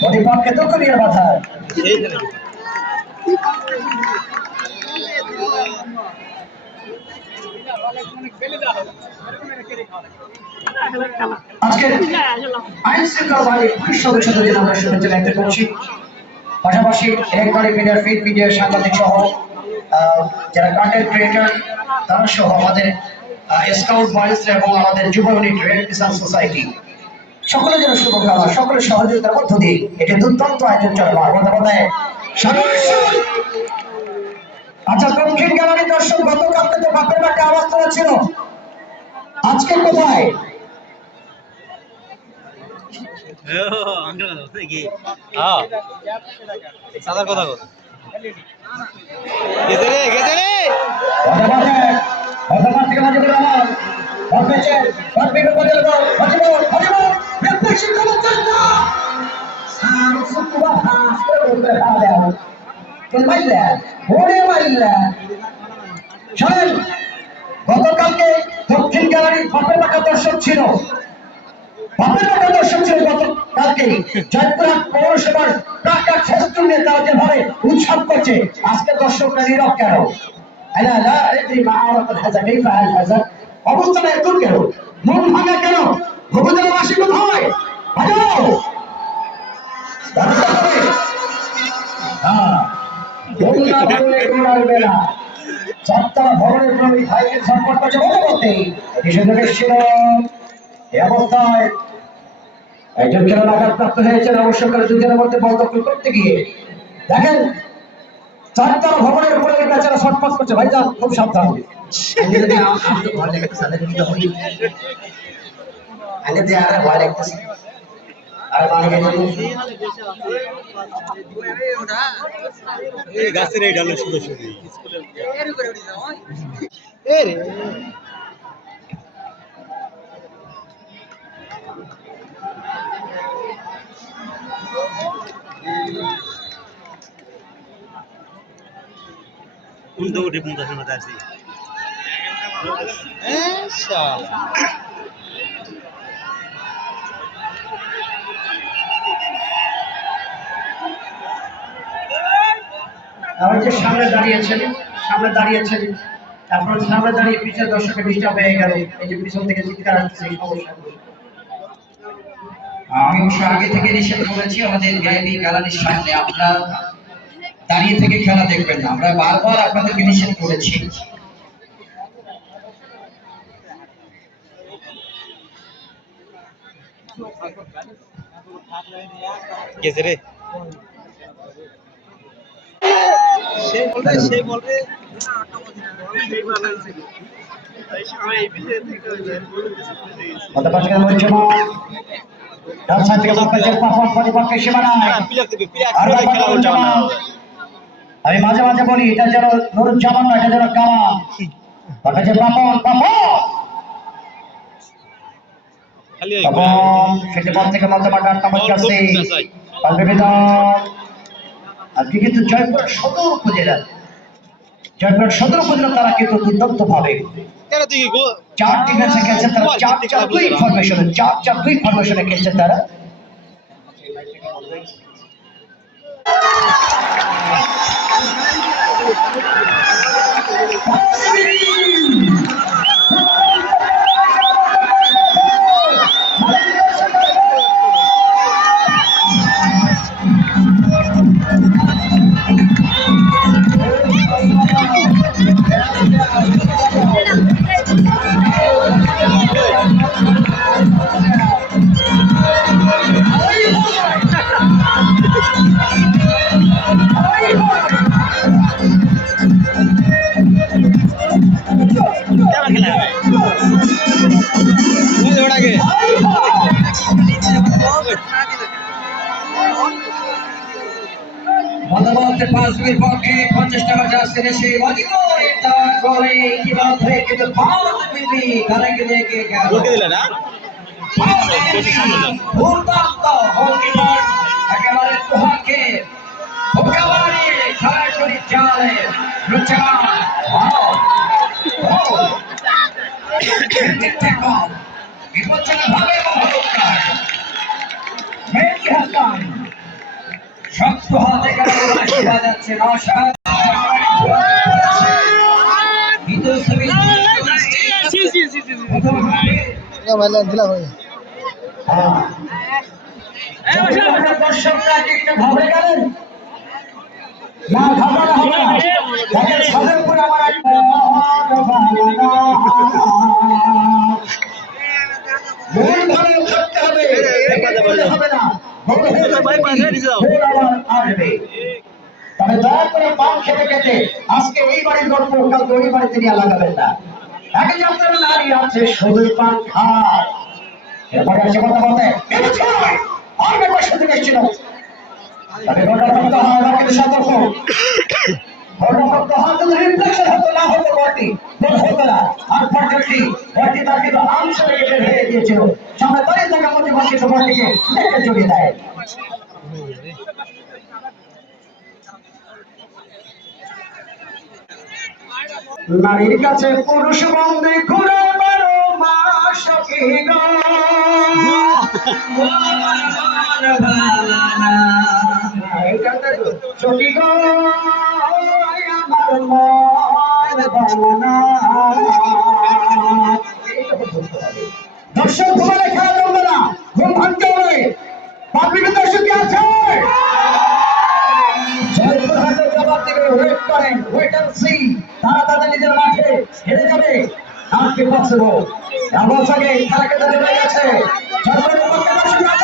প্রতিপক্ষে দক্ষিণের মাথা আজকের আইন শৃঙ্খলা বাহিনীর পুলিশ সদস্যদের জন্য আমরা শুভেচ্ছা ব্যক্ত করছি। পাশাপাশি ইলেকট্রনিক মিডিয়া, ফিড মিডিয়া, সাংবাদিক সহ যারা কন্টেন্ট ক্রিয়েটর তারা সহ আমাদের স্কাউট বয়েজ এবং আমাদের যুব ইউনিট রেড ক্রিসেন্ট সোসাইটি সকলের জন্য শুভকামনা, সকলের সহযোগিতার মধ্য দিয়ে এটি দুর্দান্ত আয়োজন চলমান বর্তমানে। আচ্ছা, দক্ষিণ গ্যালারি দর্শক, গতকালকে তো বাপের বাড়িতে আওয়াজ তোলা ছিল, আজকে কোথায়? গতকালকে দক্ষিণ গ্যালারির বাপের বাটা দর্শক ছিল, বাপের বাটা দর্শক ছিল গতকালকে জয়পুরহাট পৌরসভার প্রাক্তন শেষটুন নেতা যেভাবে উৎসব করছে, আজকে দর্শকরা নীরব কেন? অবস্থাটা একটু কেন, মন ভাঙা কেন? উপজেলাবাসী কোথায়? চারতলা ভবনের প্রতি ভাইয়ের সম্পর্ক আছে বলতে এই অবস্থায় একজন খেলোয়াড় আঘাতপ্রাপ্ত হয়েছেন। অবশ্য করে দুজনের মধ্যে বল দখল করতে গিয়ে দেখেন চারতলা ভবনের উপরে বেচারা শটপাস করছে। ভাই যান, খুব সাবধান। গাছের এই ডালে শুধু শুধু উল্টো উঠে 50-এর মধ্যে আসি। আমার যে সামনে দাঁড়িয়েছেন তারপর সামনে দাঁড়িয়ে পিছের দর্শকের ডিস্টার্ব হয়ে গেল, এই যে পিছন থেকে চিৎকার আসছে, এই সমস্যা। আমি অবশ্য আগে থেকে নিষেধ করেছি আমাদের ভিআইপি গ্যালারির সামনে আপনারা দাঁড়িয়ে থেকে খেলা দেখবেন না, আমরা বারবার আপনাদেরকে নিষেধ করেছি। আমি মাঝে মাঝে বলি এটা যেন নুরুজ্জামান না, এটা যেন কামাল। আজকে কিন্তু জয়পুর সদর উপজেলা তারা কিন্তু দুর্দান্ত ভাবে 4টি ম্যাচে খেলছেন তারা, 4-4-2 ফরমেশনে খেলছেন তারা। মধ্যবর্তী 5 মিনিট পক্ষে 50 টাকা যাচ্ছে সেই অধিকারের দান করে ইতিমধ্যে কিন্তু 5 মিনিট কারাকে লেগে গেল। ওকে দিলে না দুর্দান্ত গোলকিপার একেবারে তোহাকে ওকেবারে সরাসরি জালে রুচান বিপজ্জনকভাবে মেহেদী হাসান শক্ত হাতে খেলা যাচ্ছে নওশাদ দর্শকরা একটু ঘাবড়ে গেলেন না, ঘাবড়ানো হবে না। দেখেন ছাদের উপরে আমার এক মূল ধরে থাকতে হবে, হবে না, গোল আবার আসবে। তবে দয়া করে পান খেতে খেতে আজকে এই বাড়ির গল্প কালকে ওই বাড়িতে নিয়ে লাগাবেন না। আগে যে আপনার নারী আছে শুধু পান খায়, এরপরে আসে কথা বলতে আর ব্যাপার সাথে এসেছিল। তবে গোটা করতে হয় এবার কিন্তু সতর্ক, গোটা করতে হয় যদি রিফ্লেকশন হতো না হতো বলটি গোল হতো না। আনফরচুনেটলি বলটি তার কিন্তু আংশ থেকে বের হয়ে গিয়েছিল, সামনে দাঁড়িয়ে থাকা প্রতিপক্ষ কিন্তু বলটিকে নেটে জড়িয়ে দেয়। নারীর কাছে পুরুষ বন্দে ঘুরে বারো মাস সখী গো, সখী গো আমার মন বানানা। দর্শক ঘুমালে খেলা চলবে না, ঘুম ভাঙতে হবে। পাবলিক দর্শক কি আছে? জবাব দেবে, ওয়েট করেন, ওয়েট এন্ড সি। তারা তাদের নিজের মাঠে হেরে যাবে, আজকে পছন্দ এমন সঙ্গে খেলা খেতে চলে গেছে। সরকারের পক্ষে দর্শক আছে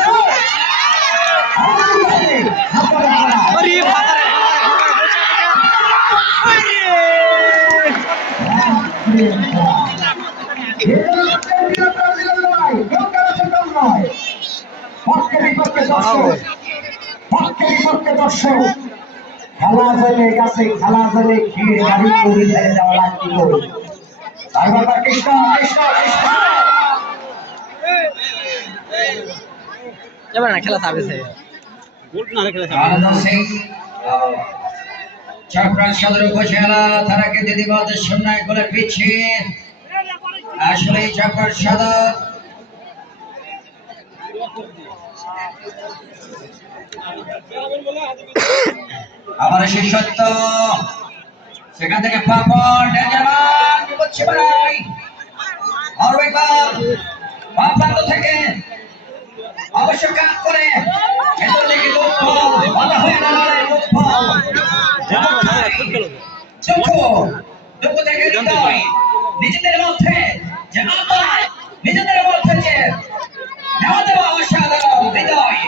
পক্ষে বিপক্ষে দর্শক, পক্ষে বিপক্ষে দর্শক। খেলা জলে গেছে, খেলা জলে খেয়ে গাড়ি করে ছেড়ে যাওয়া লাগবে। তার বাবা কৃষ্ণ কৃষ্ণ কৃষ্ণ এবার না খেলা থাকবে চাপড়া সদর উপজেলা তারা কিন্তু দিবাদ শূন্যায় গোলে পিছিয়ে আসলে চাপড়া সদর আবার সেই সত্য সেখান থেকে পাপড় ডেঞ্জারম্যান বিপক্ষে বাড়াই আর একবার পাপড় থেকে অবশ্য কাজ করে এত থেকে লোকফল বাধা হয়ে না লড়াই লোকফল দুঃখ থেকে হৃদয় নিজেদের মধ্যে যে আত্মায় নিজেদের মধ্যে যে নেওয়া দেওয়া অসাধারণ হৃদয়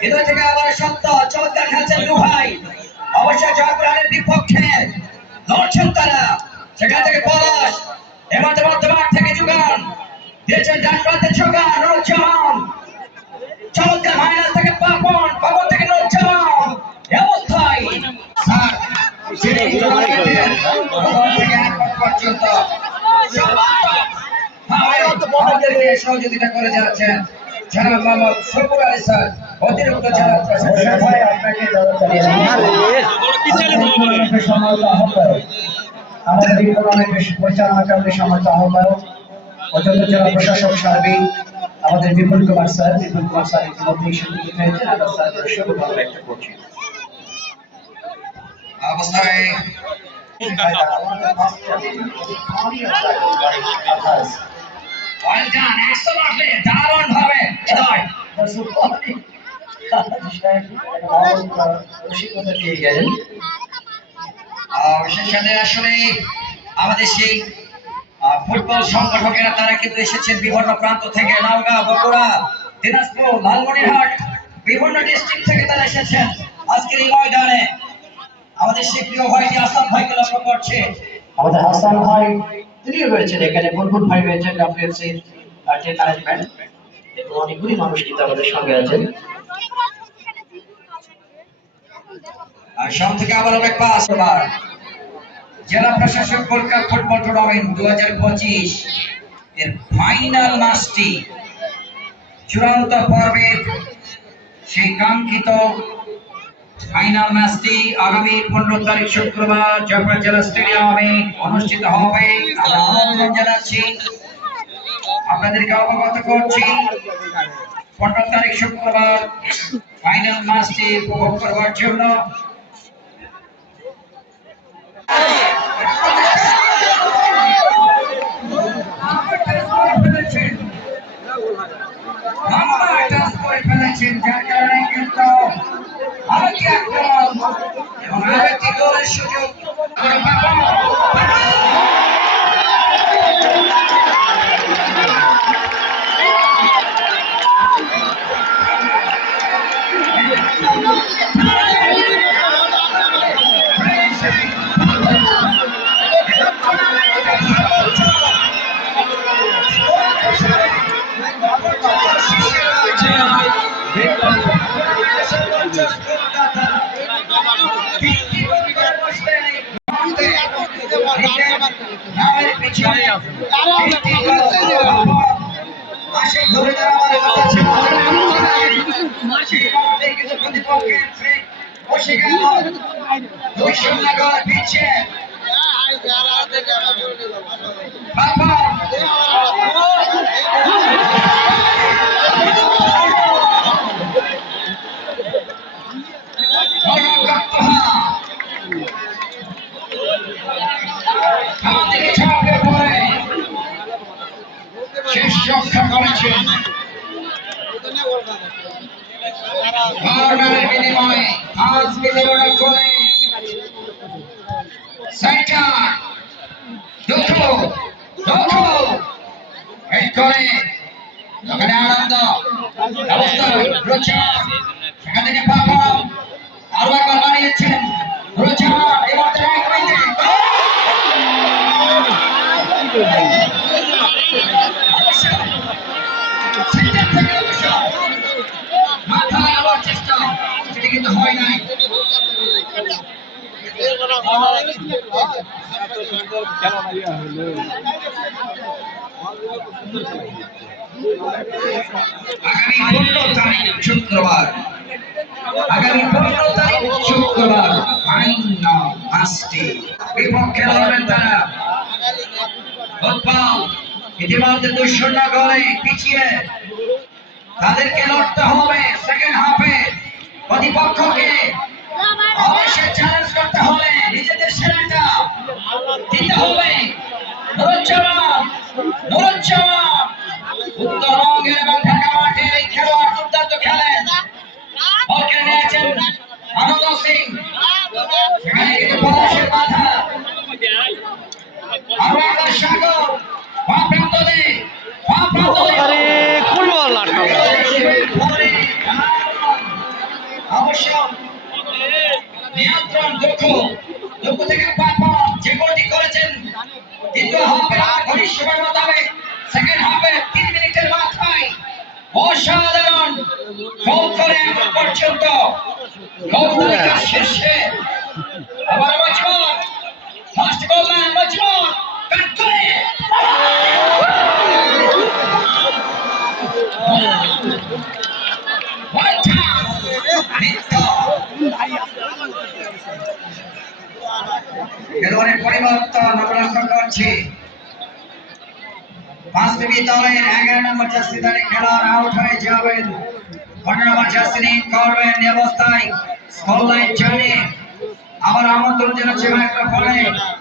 হৃদয় থেকে আবার সত্য চমৎকার খেলছেন দু ভাই অবশ্যই জয়পুরের বিপক্ষে লড়ছেন তারা সেখান থেকে পলাশ এবার মাঠ থেকে যোগান দিয়েছেন ডান প্রান্তে যোগান নুরুজ্জামান চমৎকার মাইনাস থেকে পাপন পাপন থেকে নুরুজ্জামান অবস্থায় সহযোগিতা করে যাচ্ছেন জনাব মোহাম্মদ সবুর আলী স্যার অতিরিক্ত জেলা প্রশাসক আমাদের পরিচালনা কমিটির সম্মানিত আহ্বায়ক অত্যন্ত জেলা প্রশাসক সার্বিক আমাদের বিপুল কুমার স্যার ইতিমধ্যে সুযোগ হয়েছেন। আমরা স্যারের শুভকামনা ব্যক্ত করছি। অবস্থায় দারুণ ভাবে আসলে আমাদের সেই ফুটবল সংগঠকেরা তারা কিন্তু এসেছেন বিভিন্ন প্রান্ত থেকে নওগাঁ বগুড়া দিনাজপুর লালমনিরহাট বিভিন্ন ডিস্ট্রিক্ট থেকে তারা এসেছেন আজকের এই ময়দানে আমাদের সেই প্রিয় ভাইটি আসাম ভাইকে লক্ষ্য করছে। আমাদের হাসান ভাই তিনিও রয়েছেন এখানে, বুলবুল ভাই রয়েছেন ডব্লিউএফসি ম্যানেজমেন্ট এবং অনেকগুলি মানুষ কিন্তু আমাদের সঙ্গে আছেন। আর সাম থেকে আবার অনেক পাস এবার জেলা প্রশাসক কলকাতা ফুটবল টুর্নামেন্ট 2025 এর ফাইনাল ম্যাচটি চূড়ান্ত পর্বের সেই কাঙ্ক্ষিত ফাইনাল ম্যাচটি আগামী 15 তারিখ শুক্রবার জয়পুর জেলা স্টেডিয়ামে অনুষ্ঠিত হবে। আমরা আমন্ত্রণ জানাচ্ছি আপনাদেরকে অবগত করছি 15 তারিখ শুক্রবার ফাইনাল ম্যাচটি উপভোগ করবার জন্য যার কারণে কিন্তু আরেকটি আক্রমণ এবং আরেকটি গোলের সুযোগ রক্ষা করেছেন বিনিময়ে আজ বিনিময় করে সেন্টার এই করে ওখানে আনন্দ অবস্থা সেখান থেকে পাপা আরো একবার বানিয়েছেন এবার মাথায় আবার চেষ্টা সেটা কিন্তু হয় নাই আগামী 15 তারিখ শুক্রবার বিপক্ষে লড়বেন তারা ইতিমধ্যে 2-0 গোলে পিছিয়ে তাদেরকে লড়তে হবে সেকেন্ড হাফে প্রতিপক্ষকে অবশ্যই চ্যালেঞ্জ করতে হবে নিজেদের সেরাটা দিতে হবে উত্তরবঙ্গের এবং ঢাকা মাঠে এই খেলোয়াড় দুর্দান্ত খেলেন বলকে নিয়েছেন আনন্দ সিং সেখানে কিন্তু পলাশের মাথা আরো একবার সাগর অবশ্য নিয়ন্ত্রণ দুঃখ থেকে যে গোলটি করেছেন দ্বিতীয় হাফে ঘড়ির সময় মোতাবেক সেকেন্ড হাফে 3 মিনিটের মাথায় অসাধারণ গোল করে এখন পর্যন্ত গোল তালিকার শীর্ষে আবার মজবুর ফার্স্ট গোলম্যান মজবুর কাট করে খেলোয়াড়ের পরিবর্তন লক্ষ্য করছি 5 দলের 11 নম্বর জার্সি ধারী খেলোয়াড় আউট হয়ে যাবেন 15 নম্বর জার্সি নিয়ে করবেন এই অবস্থায় স্কোর লাইন জানে আবার আমন্ত্রণ জানাচ্ছি মাইক্রোফোনে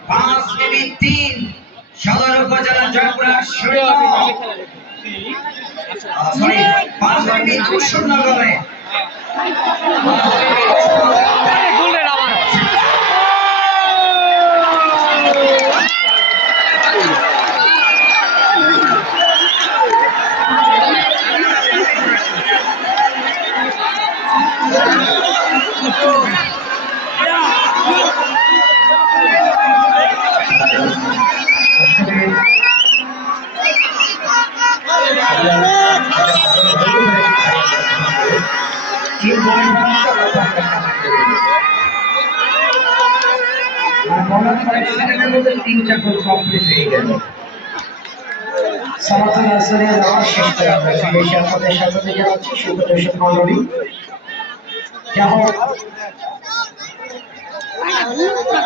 5-3 সদর উপজেলা জয়পুরা সরি 5-2 গোলে তিনটা গোল কমপ্লিট হয়ে গেল সালাতুল আসরে নামাজ শেষ করে আমরা ফিরে এসে আপনাদের সাথে জানাচ্ছি সুপ্রদর্শক মণ্ডলী যেমন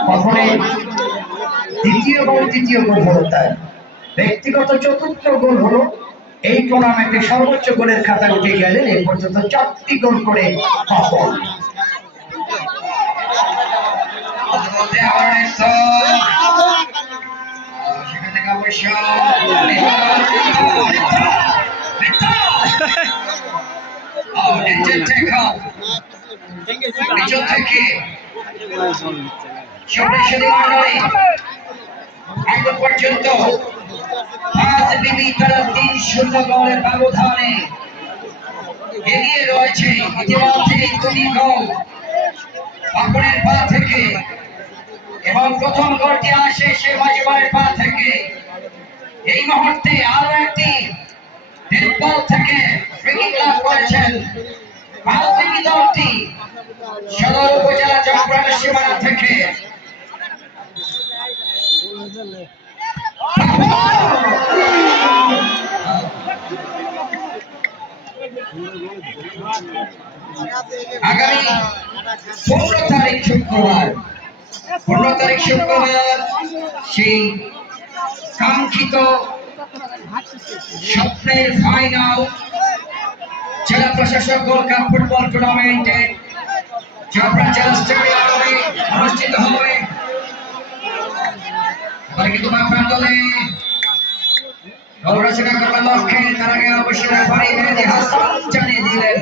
কখনোই দ্বিতীয় গোল হলো তাই ব্যক্তিগত চতুর্থ গোল হলো এই টুর্নামেন্টে সর্বোচ্চ গোলের খাতা উঠে গেলেন এই পর্যন্ত 4টি গোল করে পাপন। মধ্যে আবার নেত্র সেখান থেকে অবশ্য পিছন থেকে সন্ন্যাসী মন্ডলী এখন পর্যন্ত আজ বিবি তারা 3-0 গোলের ব্যবধানে এগিয়ে রয়েছে। ইতিমধ্যে 2টি গোল পাপনের পা থেকে এবং প্রথম গোলটি আসে সে মাঝিবারের পা থেকে। এই মুহূর্তে আরো একটি ডেড বল থেকে ফ্রি কিক লাভ করেছেন আলফিকি দলটি সদর উপজেলা চট্টগ্রামের সীমানা থেকে। আগামী 15 তারিখ শুক্রবার সেই কাঙ্ক্ষিত স্বপ্নের ফাইনাল জেলা প্রশাসক গোল্ড কাপ ফুটবল টুর্নামেন্টে চট্টগ্রাম জেলা স্টেডিয়ামে অনুষ্ঠিত হবে। এবারে কিন্তু বাপরা দলে গোল রচনা করবার লক্ষ্যে তার আগে অবশ্যই রেফারি মেহেদী হাসান জানিয়ে দিলেন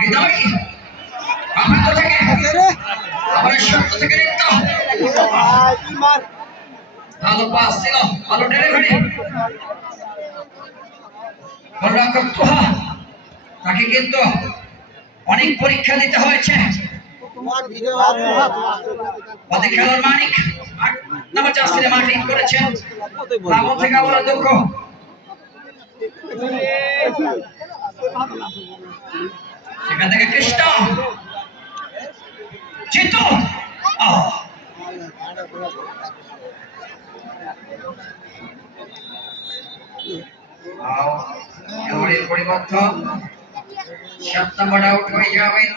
হৃদয় আপনার থেকে আমার শক্ত থেকে নিত্য ভালো পাস ছিল, ভালো ডেলিভারি। গোলরক্ষক তুহা তাকে কিন্তু অনেক পরীক্ষা দিতে হয়েছে। খেলোয়াড় মানিক নাম্বার 4 মার্কিং করেছেন। লাভন থেকে আবার দুঃখ সেখান থেকে কৃষ্ণ জিতু পরিবর্তন 7 নম্বর আউট হয়ে যাবেন,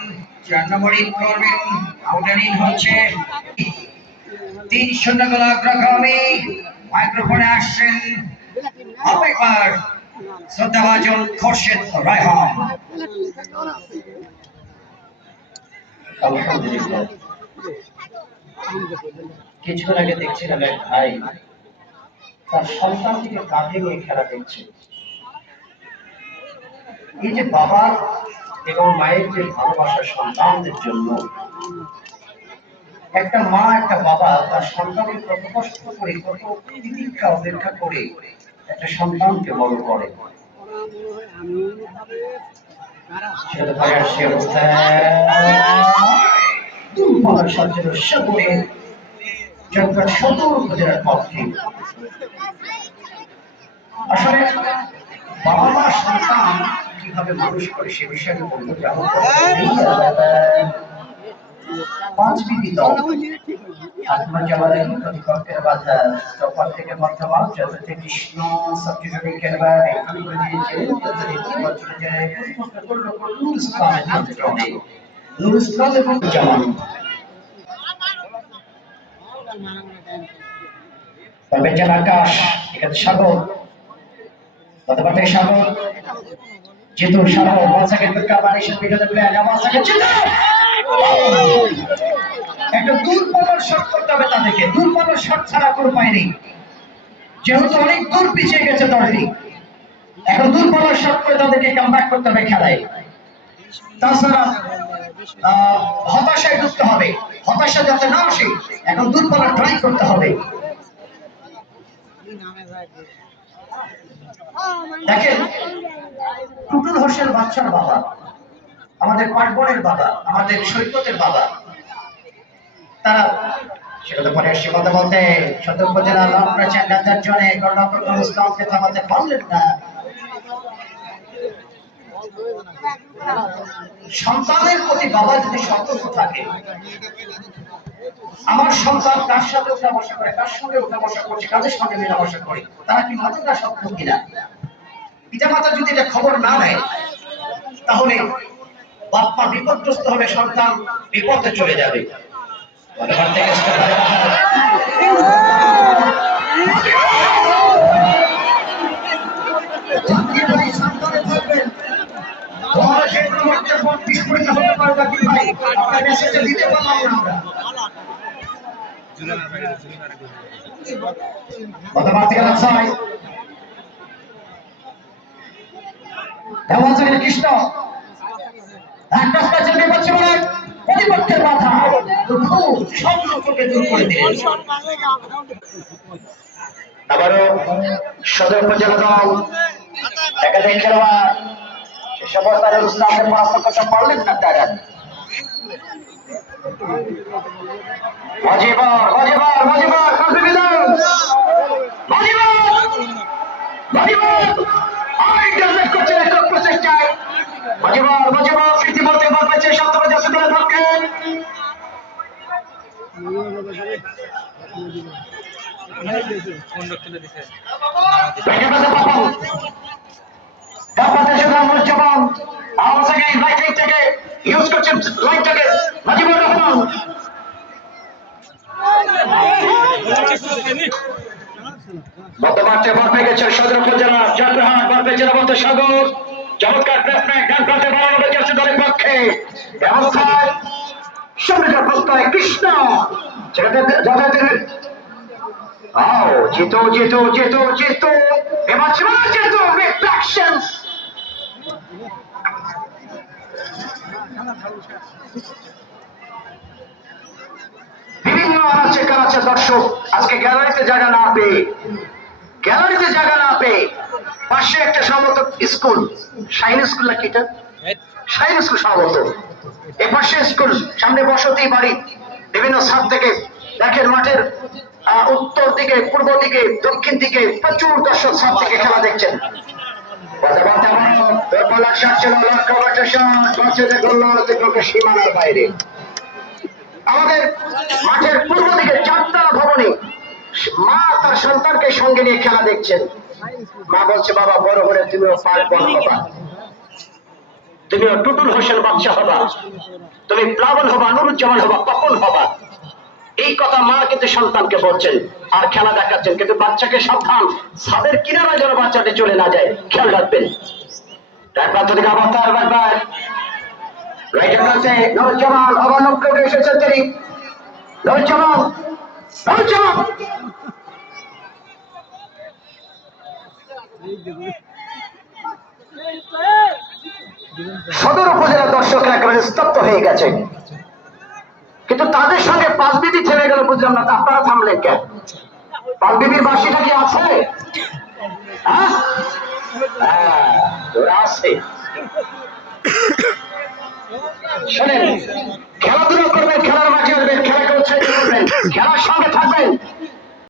4 নম্বর ইন করবেন। আউটার ইন হচ্ছে 3-0 গোল আগ্রগামী। মাইক্রোফোনে আসছেন অপেক্ষার শ্রদ্ধাভাজন খোরশেদ রায়হান। আলহামদুলিল্লাহ, কিছুক্ষণ আগে দেখছিলাম এক ভাই তার সন্তানটিকে কাঁধে নিয়ে খেলা দেখছে। এই যে বাবার এবং মায়ের যে ভালোবাসা সন্তানদের জন্য, একটা মা একটা বাবা তার সন্তানের কত কষ্ট করে কত প্রতীক্ষা অপেক্ষা করে একটা সন্তানকে বড় করে। সেটা ভাইয়ার সে অবস্থায় দুর্বল সজ্জন করে চট্টগ্রাম সদর উপজেলার পক্ষে আসলে বাবা মা সন্তান কিভাবে মানুষ করে সে বিষয়ে বলবো। যেমন 5 বিবি দল আত্মা জবালে প্রতিপক্ষের বাধা চপার থেকে বর্তমান যথাযথ কৃষ্ণ সাবজেক্টে খেলবা এখানে করে দিয়েছে। বছরে যায় নূর ইসলামের নিয়ন্ত্রণে নূর ইসলাম এবং জামান তবে যেন আকাশ এখানে সাগর গতবারে সাগর যেহেতু সাগর মাসাকে কাবানি সাথে ভিডিওতে প্লেয়ার মাসাকে জিতে একটা দুর্বল শট করতে হবে তাদেরকে। দুর্বল শট ছাড়া কোনো উপায় নেই, যেহেতু অনেক দূর পিছিয়ে গেছে দলটি। এখন দুর্বল শট করে তাদেরকে কামব্যাক করতে হবে খেলায়। তাছাড়া হতাশায় ঢুকতে হবে, হতাশা যাতে না আসে এখন দুর্বল ট্রাই করতে হবে। দেখেন টুটুল হোসেন বাচ্চার বাবা, আমাদের পাটবনের বাবা, আমাদের সৈকতের বাবা, তারা সেটা পরে এসে কথা বলতে সদর উপজেলা লং প্রেচার ডাক্তার জনে কর্ণাটক ইসলামকে থামাতে পারলেন না। সন্তানের প্রতি বাবা যদি সতর্ক থাকে, আমার সন্তান কার সাথে উঠা বসা করে, কার সঙ্গে উঠা বসা করছে, কাদের সঙ্গে মেলামেশা করে, তারা কি মানবরা সত্য কিনা, পিতা মাতা যদি এটা খবর না নেয় তাহলে বাপ মা বিপদগ্রস্ত হবে, সন্তান বিপদে চলে যাবে। কৃষ্ণ প্রতিপক্ষের মাথা সব লোককে দূর করে দিলেন। আবারও সদর উপজেলা দল একাধিক খেলোয়াড় সেসব তাদের উস্তাদের পরাস্ত করতে পারলেন না তারা। মজিবর মজিবর মজিবর প্রচেষ্টায় মজিবর মজিবর ফিরতি বলতে পারছে সপ্তম যাচ্ছে করে থাকেন। বর্তমানে বল পেয়ে গেছেন সদর উপজেলা জয়পুরহাট বল পেয়েছেন বলতে সাগর, চমৎকার প্লেসমেন্ট ডান প্রান্তে বাড়ানো হয়েছে দলের পক্ষে ব্যবস্থায় সমৃদ্ধ প্রত্যয় কৃষ্ণ জিতো জিতো জিতো জিতো এবার জিতো রিফ্লেকশনস। বিভিন্ন আনাচে কানাচে দর্শক আজকে গ্যালারিতে জায়গা না পেয়ে পাশে একটা সম্ভবত স্কুল, শাহিন স্কুল নাকি এটা, শাহিন স্কুল সম্ভবত, এ পাশে স্কুল, সামনে বসতি বাড়ি, বিভিন্ন ছাদ থেকে দেখেন মাঠের উত্তর দিকে, পূর্ব দিকে, দক্ষিণ দিকে প্রচুর দর্শক ছাদ থেকে খেলা দেখছেন। সীমানার বাইরে আমাদের মাঠের পূর্ব দিকে চারতলা ভবনে মা তার সন্তানকে সঙ্গে নিয়ে খেলা দেখছেন। মা বলছে বাবা বড় হলে তুমিও পার্বণ হবা, তুমিও টুটুল হোসেন বাদশা হবা, তুমি প্লাবন হবা, নুরুজ্জামান হবা, তপন হবা। এই কথা মা কিন্তু সন্তানকে বলছেন আর খেলা দেখাচ্ছেন, কিন্তু বাচ্চাকে সাবধান, ছাদের কিনারায় যেন বাচ্চাটি চলে না যায়, খেয়াল রাখবেন। এক প্রান্ত থেকে আবার তার ব্যাপার রাইটের কাছে নুরুজ্জামান অবলম্ব করে এসেছেন তিনি। নুরুজ্জামান সদর উপজেলা দর্শকরা একেবারে স্তব্ধ হয়ে গেছে, কিন্তু তাদের সঙ্গে পাঁচবিবি থেমে গেল, বুঝলাম না আপনারা থামলেন কেন? পাঁচবিবির বাসীটা কি আছে? আছে। শোনেন, খেলাধুলা করবেন, খেলার মাঠে আসবেন, খেলাকে উৎসাহিত করবেন, খেলার সঙ্গে থাকবেন,